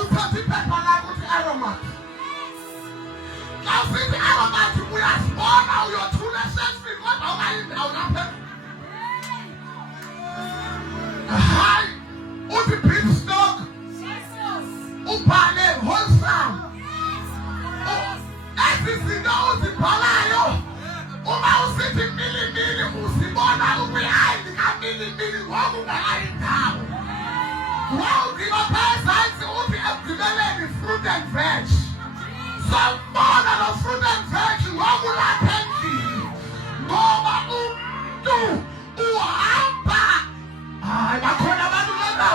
Uphathe iphepha lakho uthi aromat. Xa usithi aromat uyasibona uyothula eShakespeare kodwa ungayindawo lapha. Hayi, uthi Beanstalk. Ubhale wholesome. Ezizinto uzibhalayo. Uma usithi milimili uzibona ukuyayini kamilimili ngoba ungayindawo. Wawugiba phezansi uthi ekugqibeleni fruit and veg. Sawubona lo fruit and veg ngokulapha endlini. Ngoba umuntu uhamba. Hayi bakhona abantu labo.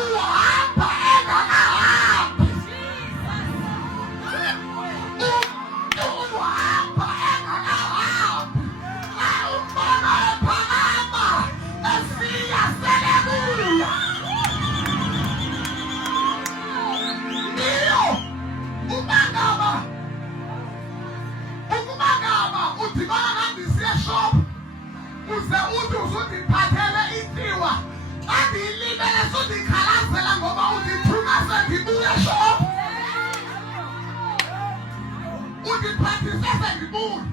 Uhamba engakahambi. Umuntu uhamba engakahambi. Awubona ephakama esiya selebuya. Niyo umangaba udibana nandisi eshop uze uthi uzundiphathele itiwa xa ndiyilibele sundikhalazela ngoba undithuma sendibuya eshop undiphathise sendibuya.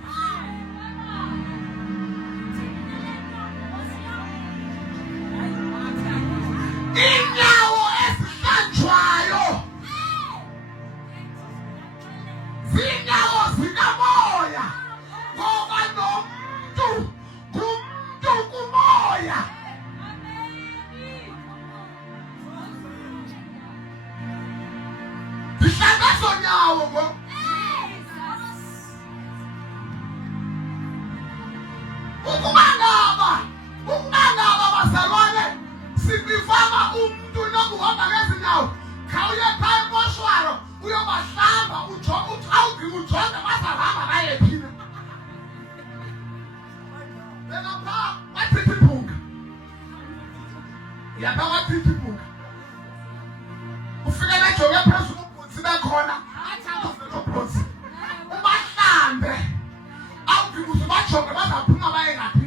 Inyawo ezihlanjwayo zinyawo zikamoya ngoba nomntu ngumntu kumoya. Zihlala zonyawo ngo ukubangaba bazalwane sinifaka umntu nokuhamba ngezinyawo khawuye phaa emoshwaro uyobahlamba ujonge bazahamba bayephina benaphaa wachithi ibhunga yaphaa wachithi ibhunga ufike bejonge phezulu ubhunzi bekhona ubhunzi ubahlambe awugibuze bajonge bazaphuma baye ngaphi.